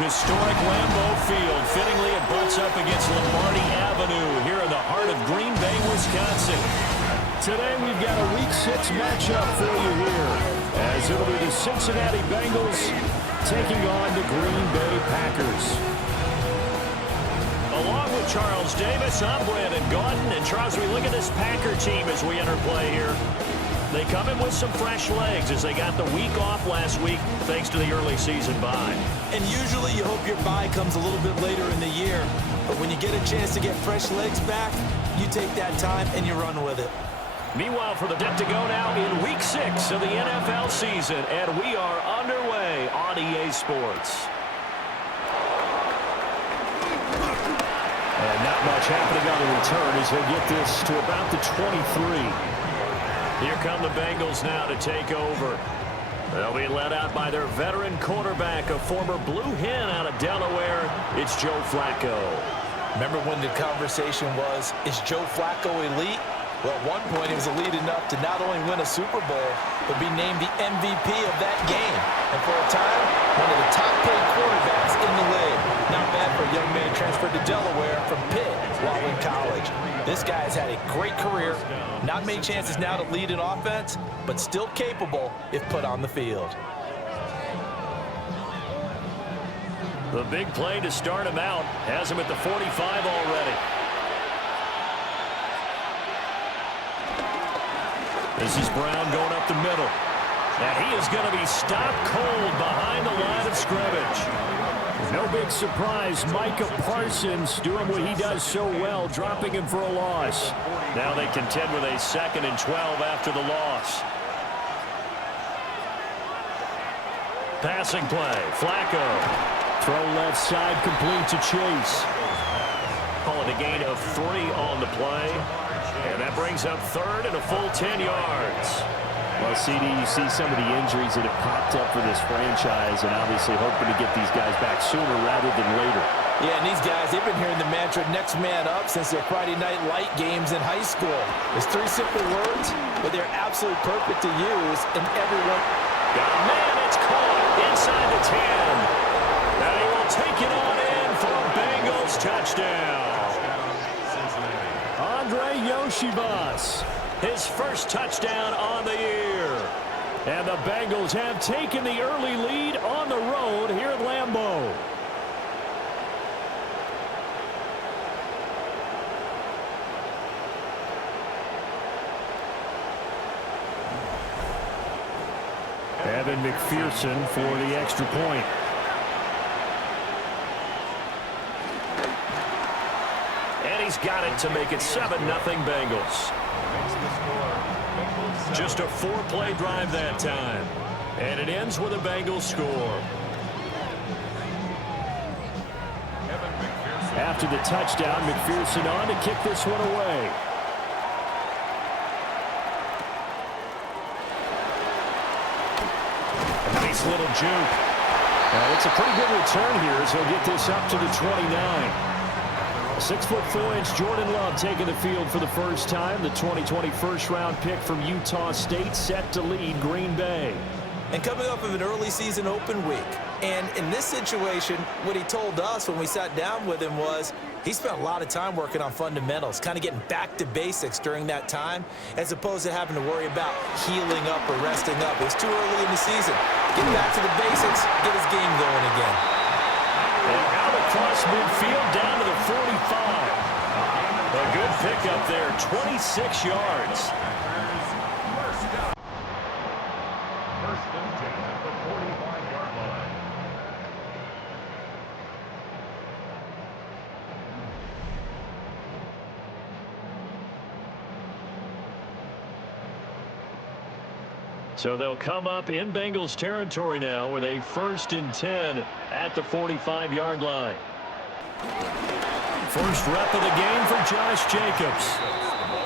Historic Lambeau Field. Fittingly, it butts up against Lombardi Avenue here in the heart of Green Bay, Wisconsin. Today, we've got a Week 6 matchup for you here, as it'll be the Cincinnati Bengals taking on the Green Bay Packers. Along with Charles Davis, I'm Brandon Gaudin. And Charles, we look at this Packer team as we enter play here. They come in with some fresh legs as they got the week off last week thanks to the early season bye. And usually you hope your bye comes a little bit later in the year. But when you get a chance to get fresh legs back, you take that time and you run with it. Meanwhile, for the dip to go now in Week 6 of the NFL season, and we are underway on EA Sports. And not much happening on the return as they get this to about the 23. Here come the Bengals now to take over. They'll be led out by their veteran quarterback, a former Blue Hen out of Delaware. It's Joe Flacco. Remember when the conversation was, is Joe Flacco elite? Well, at one point, he was elite enough to not only win a Super Bowl, but be named the MVP of that game. And for a time, one of the top-paid quarterbacks in the league. Not bad for a young man transferred to Delaware from Pitt while in college. This guy has had a great career. Not many chances now to lead an offense, but still capable if put on the field. The big play to start him out has him at the 45 already. This is Brown going up the middle. And he is going to be stopped cold behind the line of scrimmage. No big surprise, Micah Parsons doing what he does so well, dropping him for a loss. Now they contend with a 2nd and 12 after the loss. Passing play, Flacco. Throw left side, complete to Chase. Call it a gain of 3 on the play. And that brings up 3rd and a full 10 yards. Well, CD, you see some of the injuries that have popped up for this franchise, and obviously hoping to get these guys back sooner rather than later. Yeah, and these guys, they've been hearing the mantra next man up since their Friday night light games in high school. It's 3 simple words, but they're absolutely perfect to use, and everyone... Got a man, it's caught inside the 10. And he will take it on in for a Bengals touchdown. Andre Yoshivas, his first touchdown on the year. And the Bengals have taken the early lead on the road here at Lambeau. Evan McPherson for the extra point. And he's got it to make it 7-0 Bengals. Just a 4-play drive that time. And it ends with a Bengals score. After the touchdown, McPherson on to kick this one away. A nice little juke. It's a pretty good return here as he'll get this up to the 29. 6'4" Jordan Love taking the field for the first time. The 2020 first-round pick from Utah State set to lead Green Bay. And coming up of an early season open week. And in this situation, what he told us when we sat down with him was he spent a lot of time working on fundamentals, kind of getting back to basics during that time, as opposed to having to worry about healing up or resting up. It was too early in the season. Get back to the basics, get his game going again. And out across midfield down to the 45. A good pickup there, 26 yards. First and 10 at the 45-yard line. So they'll come up in Bengals territory now with a 1st and 10 at the 45-yard line. First rep of the game for Josh Jacobs.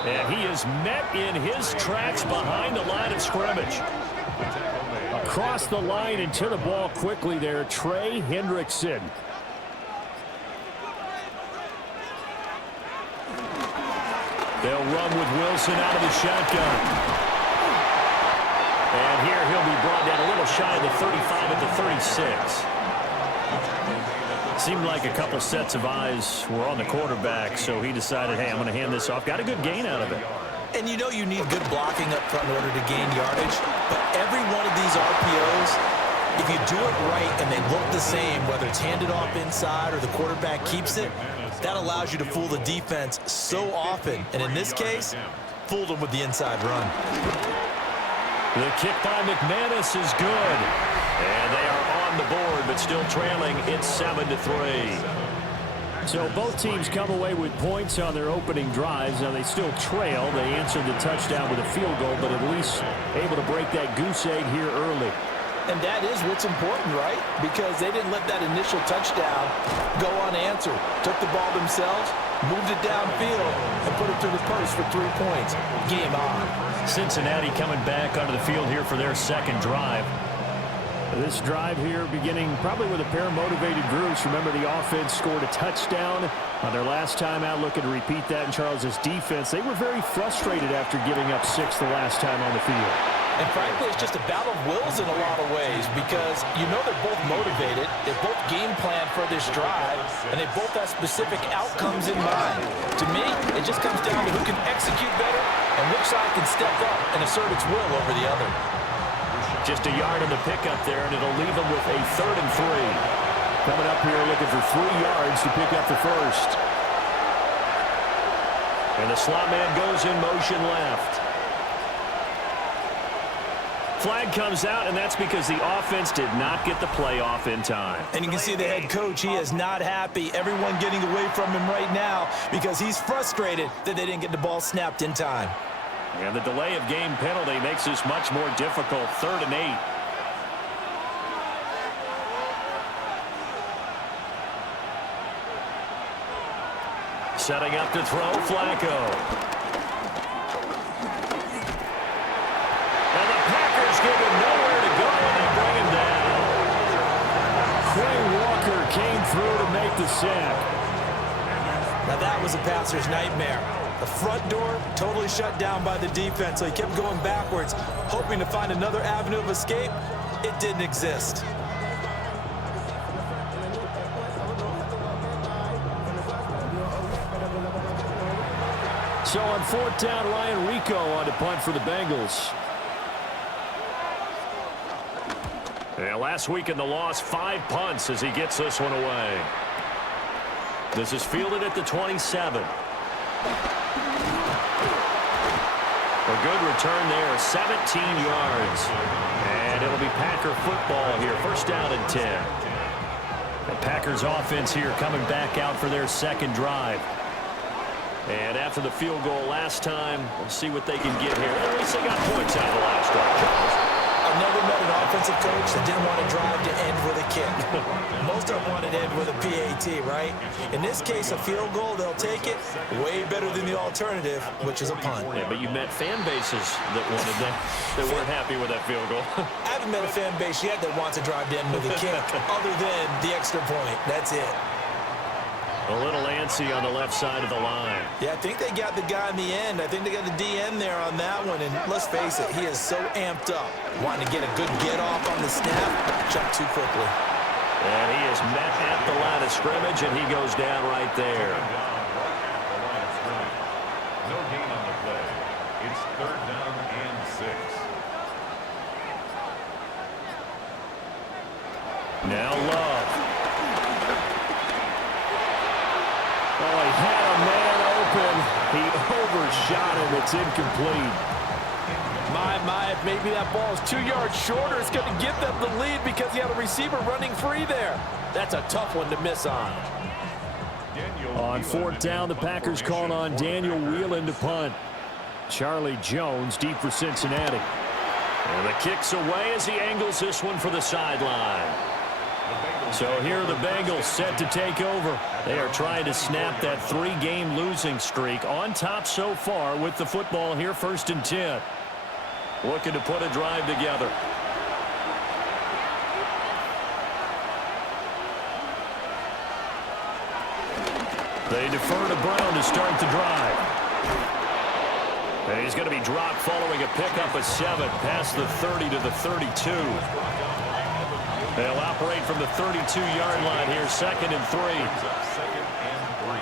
And he is met in his tracks behind the line of scrimmage. Across the line and to the ball quickly there, Trey Hendrickson. They'll run with Wilson out of the shotgun. And here he'll be brought down a little shy of the 35 at the 36. seemed like a couple sets of eyes were on the quarterback, so he decided, hey, I'm going to hand this off. Got a good gain out of it. And you know you need good blocking up front in order to gain yardage, but every one of these RPOs, if you do it right and they look the same, whether it's handed off inside or the quarterback keeps it, that allows you to fool the defense so often. And in this case, fooled them with the inside run. The kick by McManus is good. And they are on the board, but still trailing. It's 7-3. So both teams come away with points on their opening drives. Now they still trail. They answered the touchdown with a field goal, but at least able to break that goose egg here early. And that is what's important, right? Because they didn't let that initial touchdown go unanswered. Took the ball themselves, moved it downfield, and put it through the post for 3 points. Game on. Cincinnati coming back onto the field here for their second drive. This drive here beginning probably with a pair of motivated groups. Remember, the offense scored a touchdown on their last time out, looking to repeat that in Charles's defense. They were very frustrated after giving up 6 the last time on the field. And frankly, it's just a battle of wills in a lot of ways because you know they're both motivated, they both game plan for this drive, and they both have specific outcomes in mind. To me, it just comes down to who can execute better and which side can step up and assert its will over the other. Just a yard in the pickup there, and it'll leave them with a 3rd and 3. Coming up here looking for 3 yards to pick up the first. And the slot man goes in motion left. Flag comes out, and that's because the offense did not get the play off in time. And you can see the head coach, he is not happy. Everyone getting away from him right now because he's frustrated that they didn't get the ball snapped in time. And the delay of game penalty makes this much more difficult. 3rd and 8. Setting up to throw, Flacco. And the Packers give him nowhere to go, and they bring him down. Quay Walker came through to make the sack. Now that was a passer's nightmare. The front door totally shut down by the defense, so he kept going backwards, hoping to find another avenue of escape. It didn't exist. So on 4th down, Ryan Rico on to punt for the Bengals. Yeah, last week in the loss, 5 punts as he gets this one away. This is fielded at the 27. A good return there, 17 yards. And it'll be Packer football here, 1st down and 10. The Packers offense here coming back out for their second drive. And after the field goal last time, we'll see what they can get here. At least they got points out of the last drive. I've never met an offensive coach that didn't want to drive to end with a kick. Most of them want to end with a PAT, right? In this case, a field goal, they'll take it. Way better than the alternative, which is a punt. Yeah, but you met fan bases that wanted that, that weren't happy with that field goal. I haven't met a fan base yet that wants to drive to end with a kick, other than the extra point. That's it. A little antsy on the left side of the line. Yeah, I think they got the guy in the end. I think they got the DN there on that one. And let's face it, he is so amped up. Wanting to get a good get off on the snap, jump too quickly. And he is met at the line of scrimmage, and he goes down right there. No gain on the play. It's 3rd down and 6. Now Love. Oh, he had a man open. He overshot him. It's incomplete. My, maybe that ball is 2 yards shorter. It's going to give them the lead because he had a receiver running free there. That's a tough one to miss on. On 4th down, the Packers calling on Daniel Whelan to punt. Charlie Jones deep for Cincinnati. And the kick's away as he angles this one for the sideline. So here are the Bengals set to take over. They are trying to snap that 3-game losing streak on top so far with the football here, 1st and 10. Looking to put a drive together. They defer to Brown to start the drive. And he's going to be dropped following a pickup of 7 past the 30 to the 32. They'll operate from the 32-yard line here, 2nd and 3. Second and 3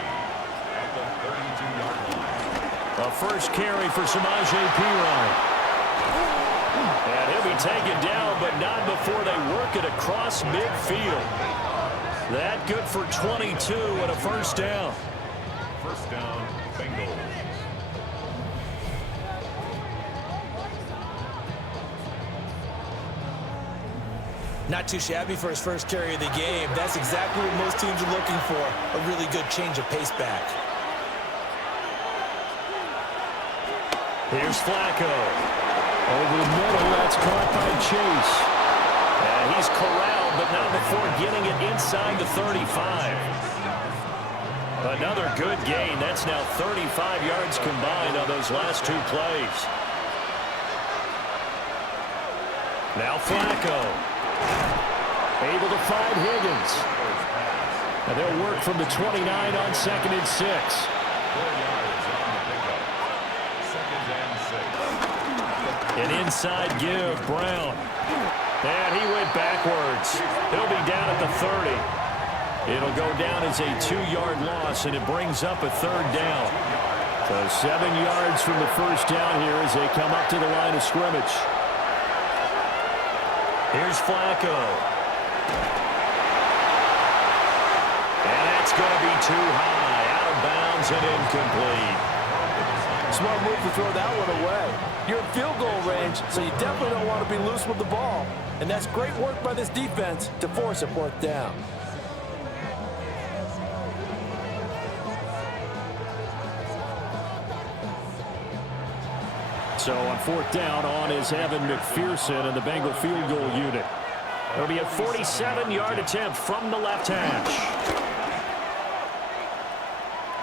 at the 32-yard line. A first carry for Samaje Perine. And he'll be taken down, but not before they work it across midfield. That good for 22 and a first down. First down, Bengals. Not too shabby for his first carry of the game. That's exactly what most teams are looking for, a really good change of pace back. Here's Flacco. Over the middle, that's caught by Chase. And he's corralled, but not before getting it inside the 35. Another good gain. That's now 35 yards combined on those last 2 plays. Now Flacco. Able to find Higgins. And they'll work from the 29 on 2nd and 6. 4 yards on the pickup. 2nd and 6. An inside give, Brown. And he went backwards. He'll be down at the 30. It'll go down as a 2-yard loss, and it brings up a 3rd down. So 7 yards from the first down here as they come up to the line of scrimmage. Here's Flacco. And that's going to be too high. Out of bounds and incomplete. Smart move to throw that one away. You're in field goal range, so you definitely don't want to be loose with the ball. And that's great work by this defense to force a 4th down. So on 4th down, on is Evan McPherson and the Bengal field goal unit. It'll be a 47-yard attempt from the left hash.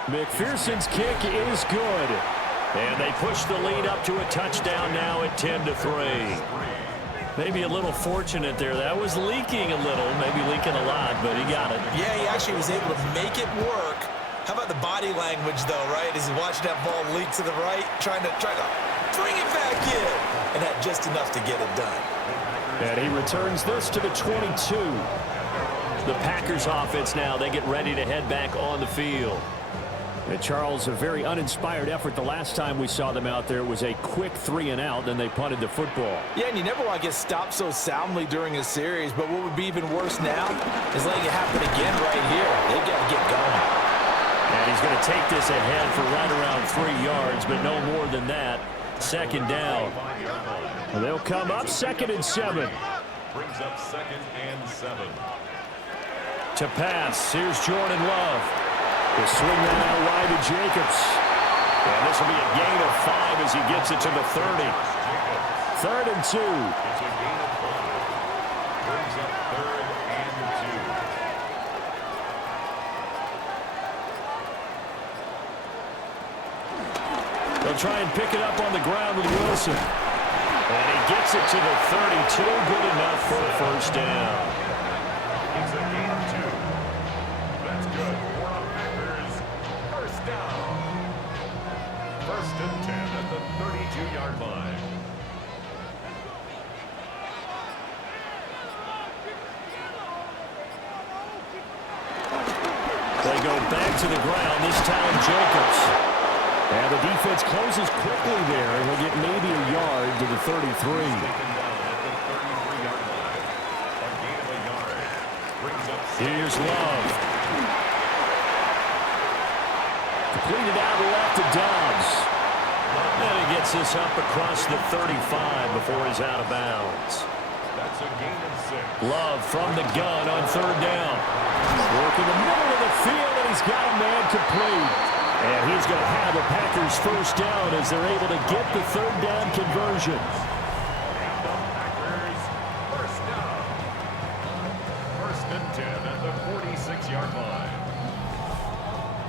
McPherson's kick is good. And they push the lead up to a touchdown now at 10-3. Maybe a little fortunate there. That was leaking a little, maybe leaking a lot, but he got it. Yeah, he actually was able to make it work. How about the body language, though, right? As he's watching that ball leak to the right, trying to bring it back in. And had just enough to get it done. And he returns this to the 22. The Packers offense now, they get ready to head back on the field. And Charles, a very uninspired effort the last time we saw them out there. It was a quick 3-and-out, then they punted the football. Yeah, and you never want to get stopped so soundly during a series, but what would be even worse now is letting it happen again right here. They've got to get going. And he's going to take this ahead for right around 3 yards, but no more than that. 2nd down. And they'll come up 2nd and 7. Brings up 2nd and 7. To pass, here's Jordan Love. He'll swing that out wide to Jacobs. And this will be a gain of 5 as he gets it to the 30. 3rd and 2. It's a gain of 5. Brings up 3rd and 2. They'll try and pick it up on the ground with Wilson. And he gets it to the 32. Good enough for a first down. It's a gain of 2. That's good for the Packers. First down. 1st and 10 at the 32-yard line. They go back to the ground, this time Jacobs. And the defense closes quickly there, and he'll get maybe a yard to the 33. Taken down at the 33-yard line. A gain of a yard. Brings up 6. Here's Love. Completed out left to Dobbs. And he gets this up across the 35 before he's out of bounds. That's a gain of 6. Love from the gun on 3rd down. Work in the middle of the field, and he's got a man complete. And he's going to have the Packers first down as they're able to get the 3rd down conversion. And the Packers first down. 1st and 10 at the 46-yard line.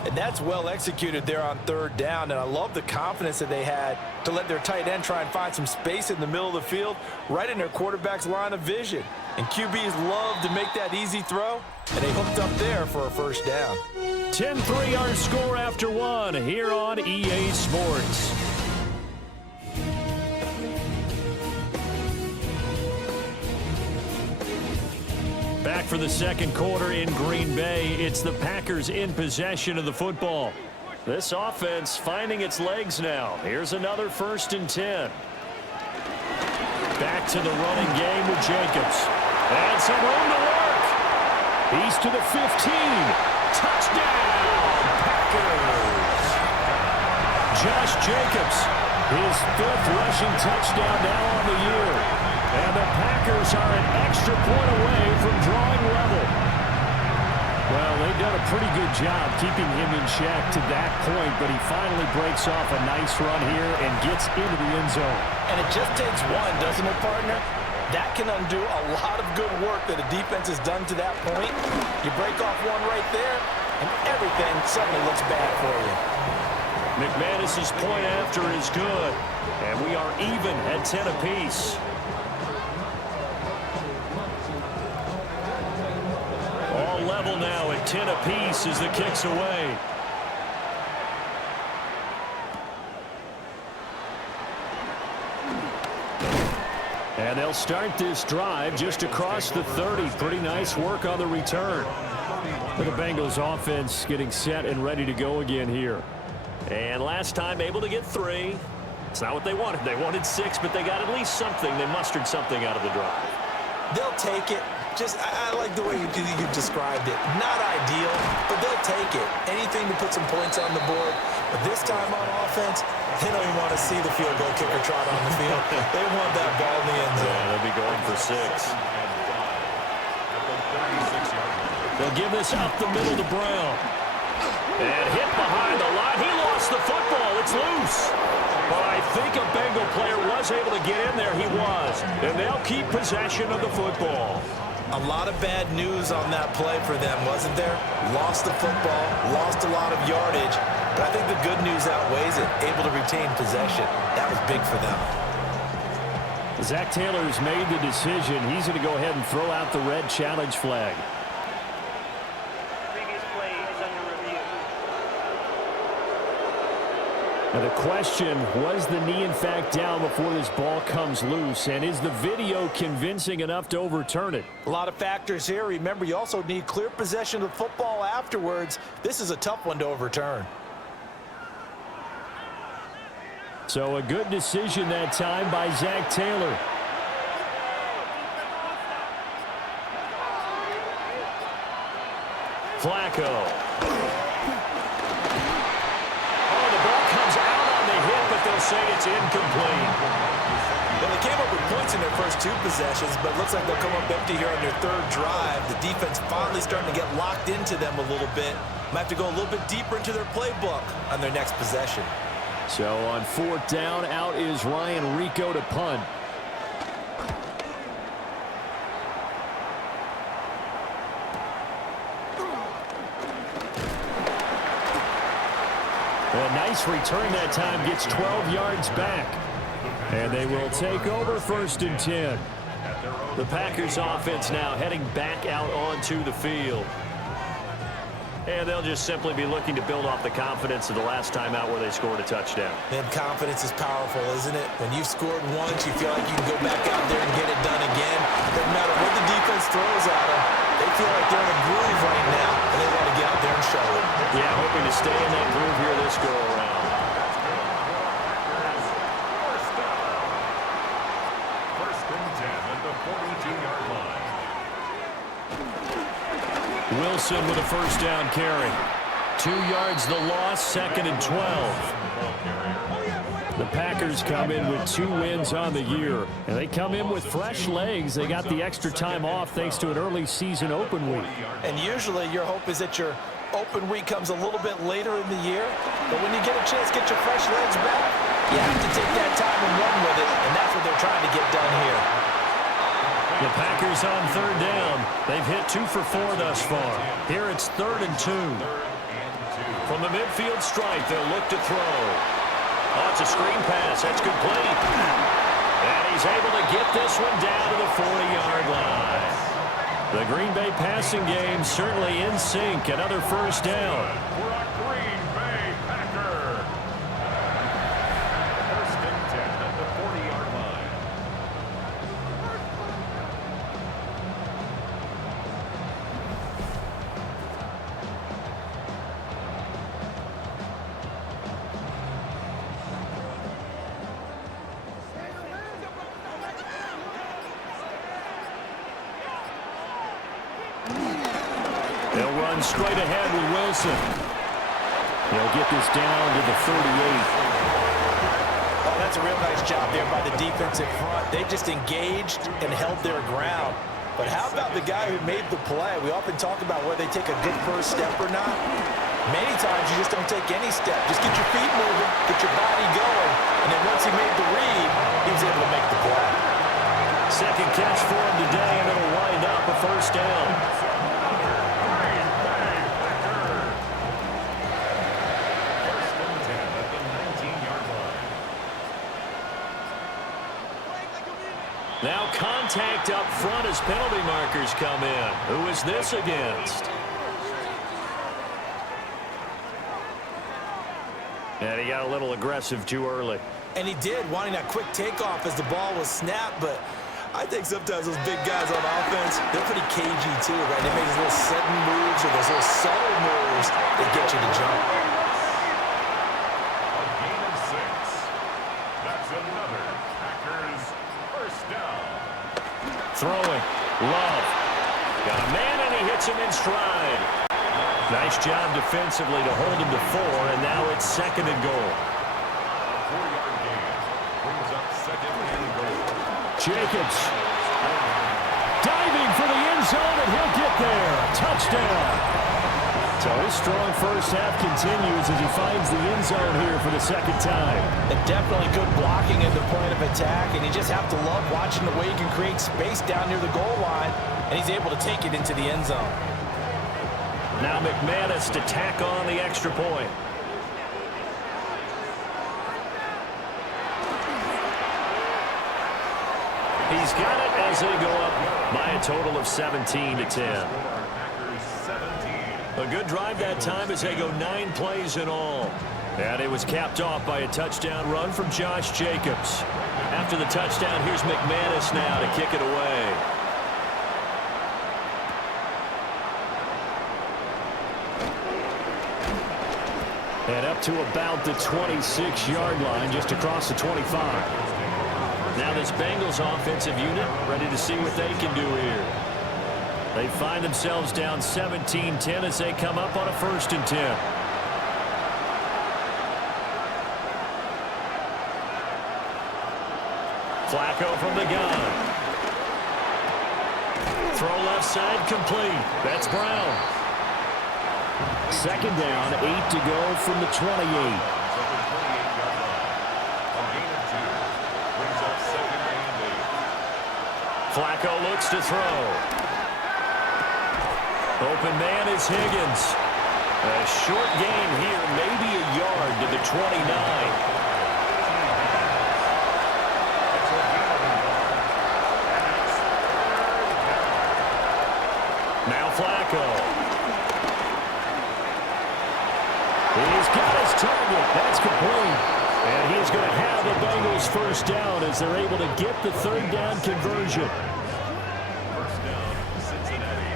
And that's well executed there on 3rd down. And I love the confidence that they had to let their tight end try and find some space in the middle of the field, right in their quarterback's line of vision. And QBs love to make that easy throw, and they hooked up there for a first down. 10-3 our score after 1 here on EA Sports. back for the second quarter in Green Bay. It's the Packers in possession of the football. This offense finding its legs now. Here's another 1st and 10. Back to the running game with Jacobs. And some room to work. He's to the 15. Touchdown, Packers. Josh Jacobs, his 5th rushing touchdown now on the year. And the Packers are an extra point away from drawing level. Well, they've done a pretty good job keeping him in check to that point, but he finally breaks off a nice run here and gets into the end zone. And it just takes one, doesn't it, partner? That can undo a lot of good work that a defense has done to that point. You break off one right there, and everything suddenly looks bad for you. McManus's point after is good, and we are even at 10 apiece. All level now at 10 apiece as the kick's away. And they'll start this drive just across the 30. Pretty nice work on the return. For the Bengals offense getting set and ready to go again here. And last time able to get 3. It's not what they wanted. They wanted 6, but they got at least something. They mustered something out of the drive. They'll take it. I like the way you described it. Not ideal, but they'll take it. Anything to put some points on the board. But this time on offense, they don't even want to see the field goal kicker trot on the field. They want that ball in the end zone. Yeah, they'll be going for 6. They'll give this up the middle to Brown. And hit behind the line. He lost the football. It's loose. But I think a Bengal player was able to get in there. He was. And they'll keep possession of the football. A lot of bad news on that play for them, wasn't there? Lost the football, lost a lot of yardage, but I think the good news outweighs it. Able to retain possession. That was big for them. Zach Taylor's made the decision. He's going to go ahead and throw out the red challenge flag. Now the question, was the knee in fact down before this ball comes loose? And is the video convincing enough to overturn it? A lot of factors here. Remember, you also need clear possession of the football afterwards. This is a tough one to overturn. So a good decision that time by Zach Taylor. Flacco. They'll say it's incomplete. Well, they came up with points in their first 2 possessions, but it looks like they'll come up empty here on their 3rd drive. The defense finally starting to get locked into them a little bit. Might have to go a little bit deeper into their playbook on their next possession. So on 4th down, out is Ryan Rico to punt. A nice return that time, gets 12 yards back. And they will take over 1st and 10. The Packers offense now heading back out onto the field. And they'll just simply be looking to build off the confidence of the last time out where they scored a touchdown. Man, confidence is powerful, isn't it? When you've scored once, you feel like you can go back out there and get it done again. Doesn't matter what the defense throws at them. They feel like they're in a groove right now, and they want to get out there and show it. Yeah, hoping to stay in that groove here this go-around. First and 10 at the 42-yard line. Wilson with a 1st down carry. 2 yards the loss, 2nd and 12. The Packers come in with 2 wins on the year, and they come in with fresh legs. They got the extra time off thanks to an early season open week. And usually your hope is that your open week comes a little bit later in the year, but when you get a chance to get your fresh legs back, you have to take that time and run with it, and that's what they're trying to get done here. The Packers on 3rd down. They've hit 2 for 4 thus far. Here it's 3rd and 2. From the midfield stripe, they'll look to throw. Oh, it's a screen pass. That's complete. And he's able to get this one down to the 40-yard line. The Green Bay passing game certainly in sync. Another 1st down. For a Green Bay Packer. First and 10 at the 40-yard line. They'll run straight ahead with Wilson. They'll get this down to the 38. Oh, that's a real nice job there by the defensive front. They just engaged and held their ground. But how about the guy who made the play? We often talk about whether they take a good first step or not. Many times you just don't take any step. Just get your feet moving, get your body going, and then once he made the read, he was able to make the play. Second catch for him today, and it'll wind up a first down. Now contact up front as penalty markers come in. Who is this against? And he got a little aggressive too early. And he did, wanting that quick takeoff as the ball was snapped. But I think sometimes those big guys on offense, they're pretty cagey too, right? They make those little sudden moves or those little subtle moves that get you to jump. A gain of 6. That's another Packers first down. Throwing. Love. Got a man, and he hits him in stride. Nice job defensively to hold him to 4, and now it's 2nd and goal. A 4-yard gain brings up 2nd and goal. Jacobs. Diving for the end zone, and he'll get there. Touchdown. So his strong first half continues as he finds the end zone here for the 2nd time. And definitely good blocking at the point of attack, and you just have to love watching the way he can create space down near the goal line, and he's able to take it into the end zone. Now McManus to tack on the extra point. He's got it as they go up by a total of 17-10. Packers 17. A good drive that time as they go 9 plays in all. And it was capped off by a touchdown run from Josh Jacobs. After the touchdown, here's McManus now to kick it away. And up to about the 26-yard line, just across the 25. Now this Bengals offensive unit ready to see what they can do here. They find themselves down 17-10 as they come up on a 1st and 10. Flacco from the gun. Throw left side complete. That's Brown. 2nd down, 8 to go from the 28. Flacco looks to throw. Open man is Higgins. A short gain here, maybe a yard to the 29. Now Flacco. He's got his target. That's complete. And he's going to have the Bengals first down as they're able to get the 3rd down conversion. First down, Cincinnati.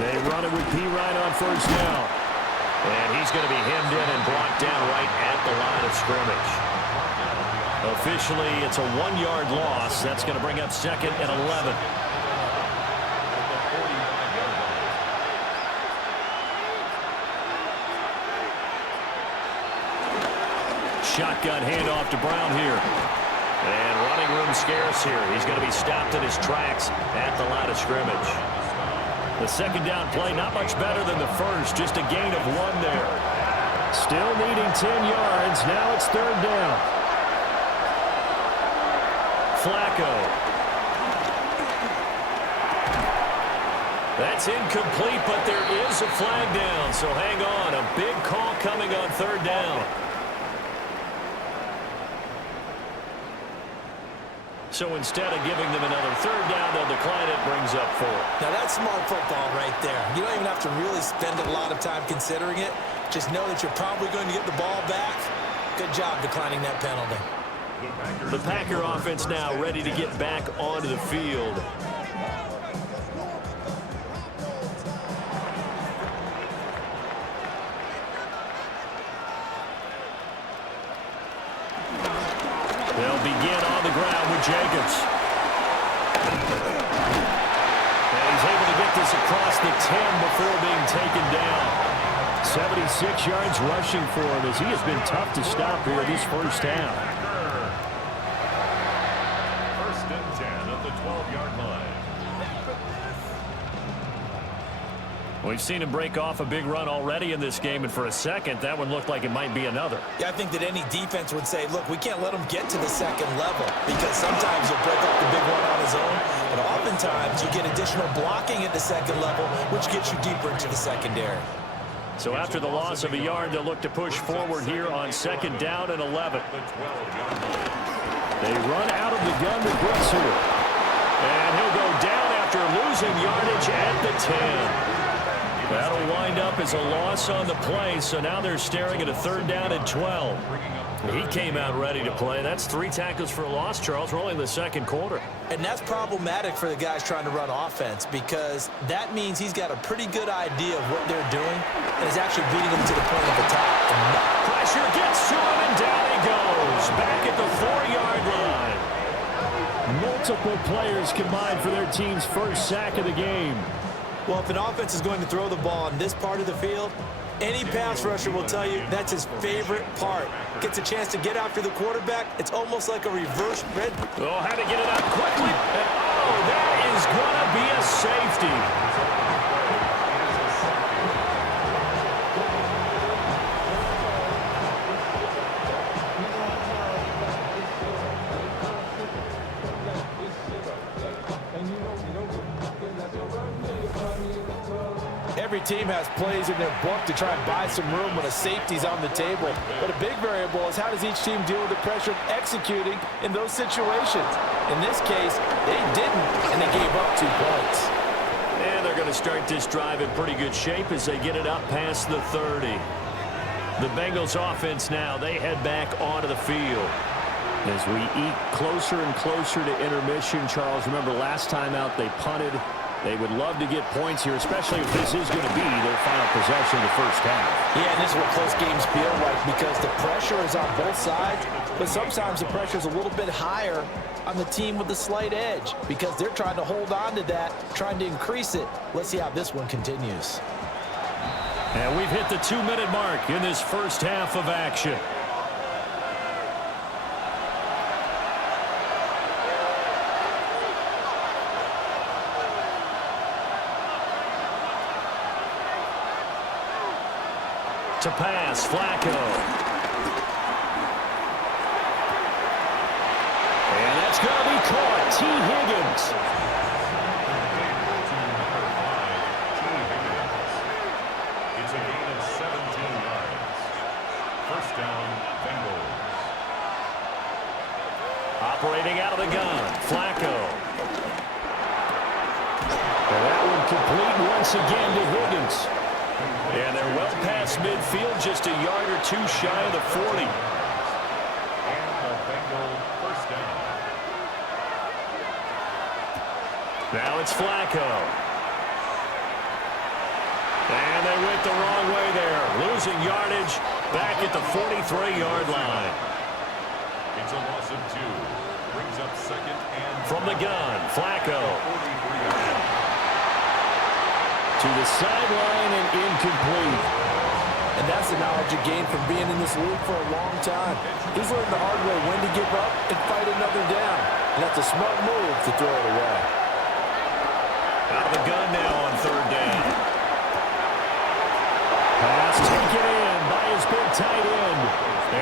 They run it with P. Ryan on first down. And he's going to be hemmed in and blocked down right at the line of scrimmage. Officially, it's a 1-yard loss. That's going to bring up 2nd and 11. Shotgun handoff to Brown here. And running room scarce here. He's going to be stopped in his tracks at the line of scrimmage. The 2nd down play, not much better than the first, just a gain of 1 there. Still needing 10 yards. Now it's 3rd down. Flacco. That's incomplete, but there is a flag down, so hang on. A big call coming on 3rd down. So instead of giving them another 3rd down, they'll decline it, brings up 4. Now that's smart football right there. You don't even have to really spend a lot of time considering it. Just know that you're probably going to get the ball back. Good job declining that penalty. The Packer offense now ready to get back onto the field. They'll begin on the ground with Jacobs. And he's able to get this across the 10 before being taken down. 76 yards rushing for him as he has been tough to stop here this first half. First and 10 at the 12-yard line. We've seen him break off a big run already in this game, and for a second, that one looked like it might be another. Yeah, I think that any defense would say, look, we can't let him get to the second level because sometimes he'll break off the big run on his own, but oftentimes you get additional blocking at the second level, which gets you deeper into the secondary. So after the loss of a yard, they'll look to push forward here on second down and 11. They run out of the gun with Brooks here. And he'll go down after losing yardage at the 10. That'll wind up as a loss on the play, so now they're staring at a third down and 12. He came out ready to play. That's 3 tackles for a loss, Charles, rolling the second quarter. And that's problematic for the guys trying to run offense because that means he's got a pretty good idea of what they're doing and is actually beating them to the point of attack. Pressure gets to him, and down he goes. Back at the 4-yard line. Multiple players combined for their team's first sack of the game. Well, if an offense is going to throw the ball on this part of the field, any pass rusher will tell you that's his favorite part. Gets a chance to get after the quarterback. It's almost like a reverse red. Oh, had to get it out quickly. And, oh, that is going to be a safety. Every team has plays in their book to try and buy some room when a safety's on the table. But a big variable is how does each team deal with the pressure of executing in those situations. In this case, they didn't, and they gave up 2 points. And they're going to start this drive in pretty good shape as they get it up past the 30. The Bengals offense now, they head back onto the field. As we eat closer and closer to intermission, Charles, remember last time out they punted. They would love to get points here, especially if this is going to be their final possession of the first half. Yeah, and this is what close games feel like because the pressure is on both sides, but sometimes the pressure is a little bit higher on the team with the slight edge because they're trying to hold on to that, trying to increase it. Let's see how this one continues. And we've hit the 2-minute mark in this first half of action. To pass, Flacco. And that's going to be caught. T. Higgins. It's a gain of 17 yards. First down, Bengals. Operating out of the gun, Flacco. And that one complete once again to Higgins. And they're well past midfield, just a yard or 2 shy of the 40. And the Bengal first down. Now it's Flacco. And they went the wrong way there. Losing yardage back at the 43-yard line. It's a loss of 2. Brings up second and From the gun, Flacco. 43 To the sideline and incomplete. And that's the knowledge you gain from being in this league for a long time. He's learned the hard way when to give up and fight another down. And that's a smart move to throw it away. Out of the gun now on third down. Pass taken in by his big tight end.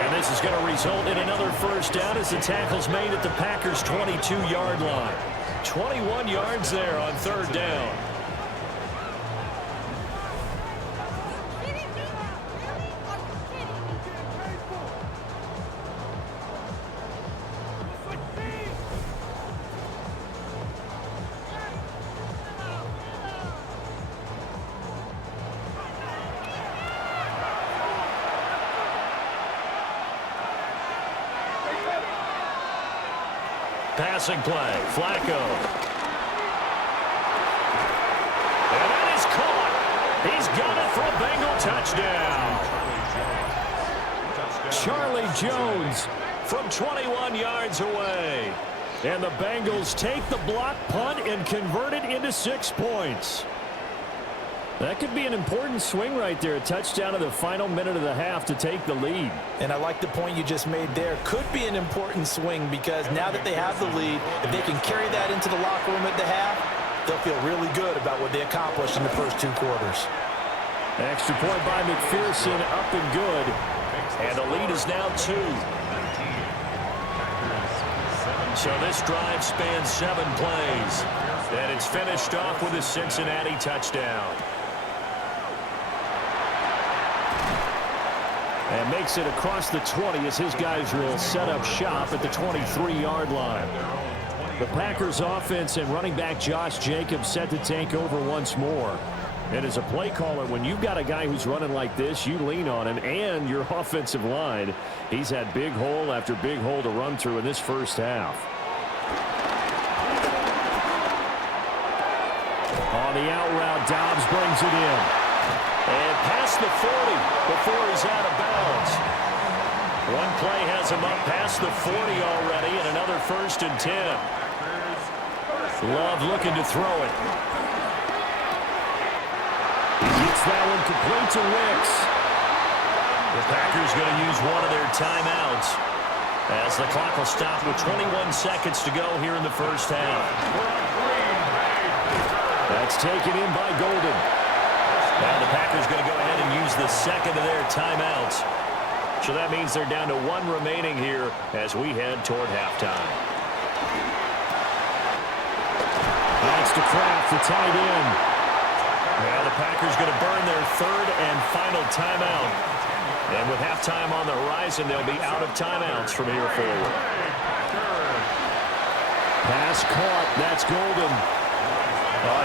And this is going to result in another first down as the tackle's made at the Packers' 22-yard line. 21 yards there on third down. passing play. Flacco. And that is caught. He's got it for a Bengal touchdown. Charlie Jones from 21 yards away. And the Bengals take the block punt and convert it into 6 points. That could be an important swing right there. A touchdown in the final minute of the half to take the lead. And I like the point you just made there. Could be an important swing because now that they have the lead, if they can carry that into the locker room at the half, they'll feel really good about what they accomplished in the first 2 quarters. Extra point by McPherson, up and good. And the lead is now 2. So this drive spans 7 plays. And it's finished off with a Cincinnati touchdown. And makes it across the 20 as his guys will set up shop at the 23-yard line. The Packers offense and running back Josh Jacobs set to take over once more. And as a play caller, when you've got a guy who's running like this, you lean on him and your offensive line. He's had big hole after big hole to run through in this first half. On the out route, Dobbs brings it in. And past the 40 before he's out of bounds. One play has him up past the 40 already, and another 1st and 10. Love looking to throw it. He gets that one complete to Wicks. The Packers going to use one of their timeouts as the clock will stop with 21 seconds to go here in the first half. That's taken in by Golden. Now the Packers going to go ahead and use the second of their timeouts. So that means they're down to 1 remaining here as we head toward halftime. That's to Kraft, the tight end. Now the Packers going to burn their 3rd and final timeout. And with halftime on the horizon, they'll be out of timeouts from here forward. Pass caught. That's Golden.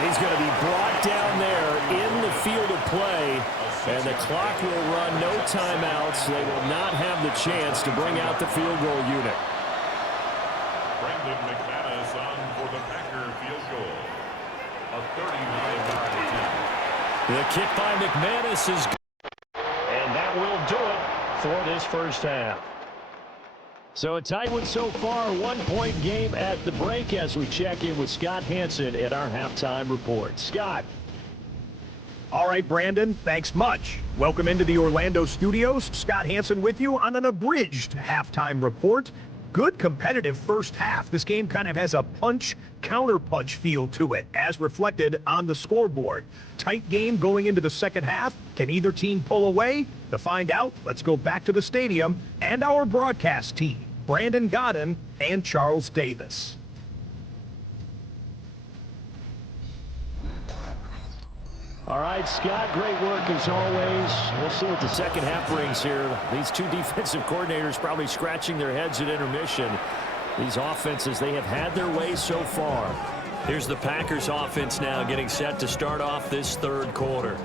He's going to be brought down there in the field of play, and the clock will run no timeouts. They will not have the chance to bring out the field goal unit. Brandon McManus on for the Packer field goal. A 39-yard attempt. The kick by McManus is good, and that will do it for this first half. So a tight one so far, 1-point game at the break as we check in with Scott Hansen at our halftime report. Scott. All right, Brandon, thanks much. Welcome into the Orlando studios. Scott Hansen with you on an abridged halftime report. Good competitive first half. This game kind of has a punch-counter-punch feel to it, as reflected on the scoreboard. Tight game going into the second half. Can either team pull away? To find out, let's go back to the stadium and our broadcast team, Brandon Godden and Charles Davis. All right, Scott, great work as always. We'll see what the second half brings here. These 2 defensive coordinators probably scratching their heads at intermission. These offenses, they have had their way so far. Here's the Packers offense now getting set to start off this 3rd quarter.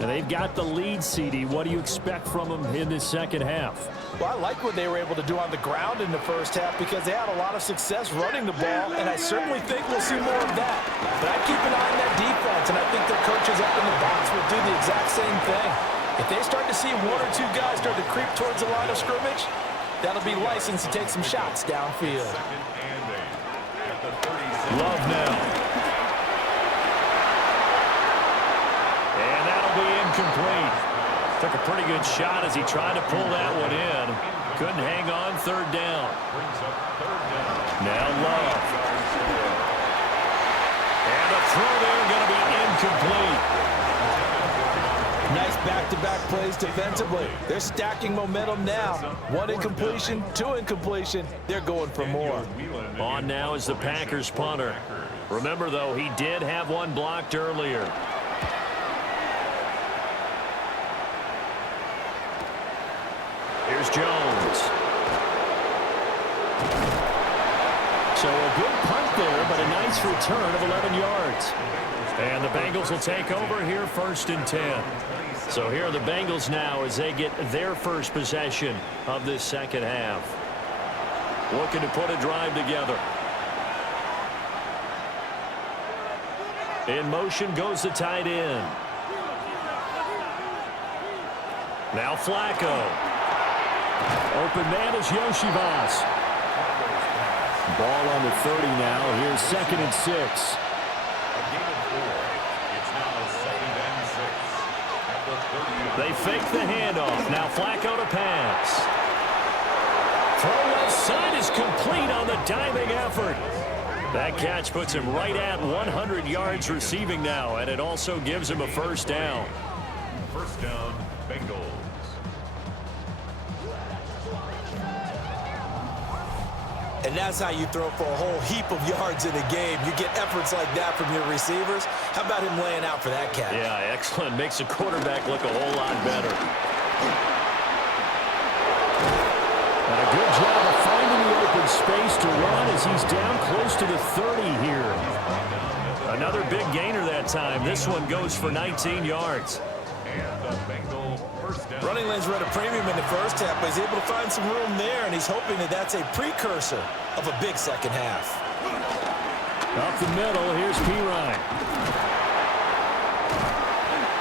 And they've got the lead, CD. What do you expect from them in this second half? Well, I like what they were able to do on the ground in the first half because they had a lot of success running the ball, and I certainly think we'll see more of that. But I keep an eye on that defense, and I think their coaches up in the box will do the exact same thing. If they start to see 1 or 2 guys start to creep towards the line of scrimmage, that'll be license to take some shots downfield. Love now. And that'll be incomplete. Took a pretty good shot as he tried to pull that one in. Couldn't hang on 3rd down. Now Love. And the throw there going to be incomplete. Nice back-to-back plays defensively. They're stacking momentum now. 1 incompletion, 2 incompletion. They're going for more. On now is the Packers punter. Remember, though, he did have 1 blocked earlier. Here's Jones. So a good punt there, but a nice return of 11 yards. And the Bengals will take over here 1st and 10. So here are the Bengals now as they get their first possession of this second half. Looking to put a drive together. In motion goes the tight end. Now Flacco. Open man is Yoshivas. Ball on the 30 now. Here's 2nd and 6. A gain of 4. It's now 2nd and 6. At the 30. They fake the handoff. Now Flacco to pass. Throw left side is complete on the diving effort. That catch puts him right at 100 yards receiving now, and it also gives him a first down. First down, Bengals. And that's how you throw for a whole heap of yards in a game. You get efforts like that from your receivers. How about him laying out for that catch? Yeah, excellent. Makes the quarterback look a whole lot better. And a good job of finding the open space to run as he's down close to the 30 here. Another big gainer that time. This one goes for 19 yards. And the Bengal first down. Running lanes were at a premium in the first half, but he's able to find some room there, and he's hoping that that's a precursor of a big second half. Up the middle, here's Pirine.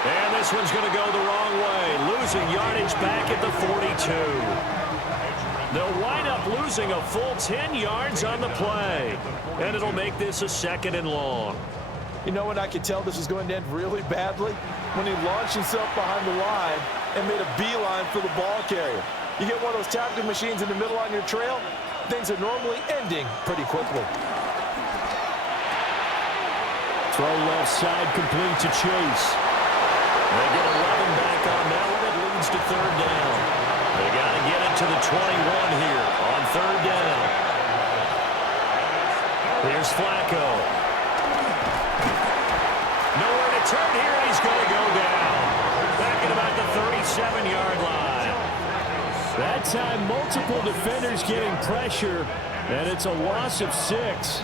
And this one's going to go the wrong way. Losing yardage back at the 42. They'll wind up losing a full 10 yards on the play. And it'll make this a 2nd and long. You know when I could tell this was going to end really badly? When he launched himself behind the line and made a beeline for the ball carrier. You get one of those tackling machines in the middle on your trail, things are normally ending pretty quickly. Throw left side complete to Chase. They get 11 back on that one. It leads to 3rd down. They got to get it to the 21 here on 3rd down. Here's Flacco. Nowhere to turn here, and he's going to go down. Back at about the 37-yard line. That time, multiple defenders getting pressure, and it's a loss of 6.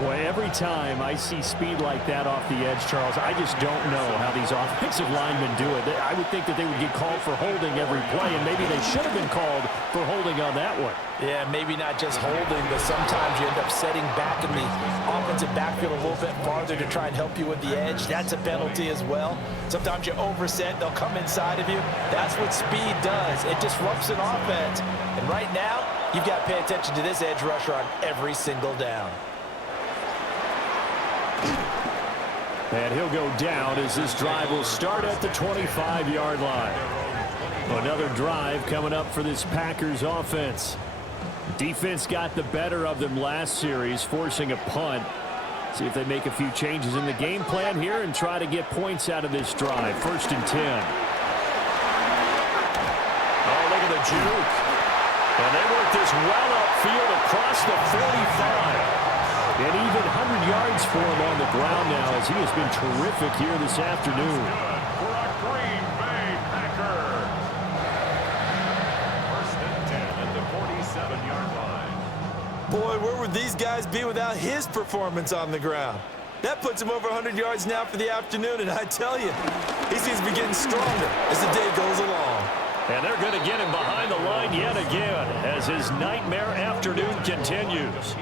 Boy, every time I see speed like that off the edge, Charles, I just don't know how these offensive linemen do it. I would think that they would get called for holding every play, and maybe they should have been called for holding on that one. Yeah, maybe not just holding, but sometimes you end up setting back in the offensive backfield a little bit farther to try and help you with the edge. That's a penalty as well. Sometimes you overset, they'll come inside of you. That's what speed does. It disrupts an offense. And right now, you've got to pay attention to this edge rusher on every single down. And he'll go down as this drive will start at the 25-yard line. Another drive coming up for this Packers offense. Defense got the better of them last series, forcing a punt. See if they make a few changes in the game plan here and try to get points out of this drive. 1st and 10. Oh, look at the juke. And they work this well upfield across the 45. And even 100 yards for him on the ground now as he has been terrific here this afternoon. For a Green Bay Packer. 1st and 10 at the 47-yard line. Boy, where would these guys be without his performance on the ground? That puts him over 100 yards now for the afternoon, and I tell you, he seems to be getting stronger as the day goes along. And they're going to get him behind the line yet again as his nightmare afternoon continues.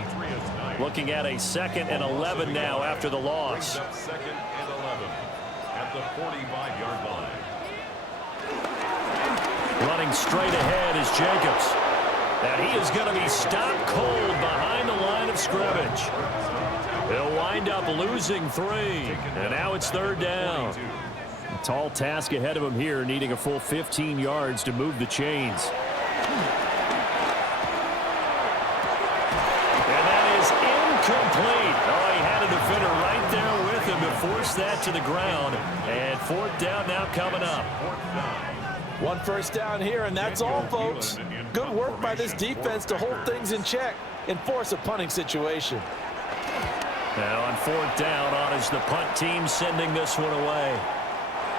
Looking at a 2nd and 11 now after the loss. 2nd and 11 at the 45-yard line. Running straight ahead is Jacobs. And he is going to be stopped cold behind the line of scrimmage. He'll wind up losing 3. And now it's 3rd down. A tall task ahead of him here, needing a full 15 yards to move the chains. Complete. Oh, he had a defender right there with him to force that to the ground. And 4th down now coming up. 1 first down here, and that's all, folks. Good work by this defense to hold things in check and force a punting situation. Now on 4th down, on is the punt team sending this one away.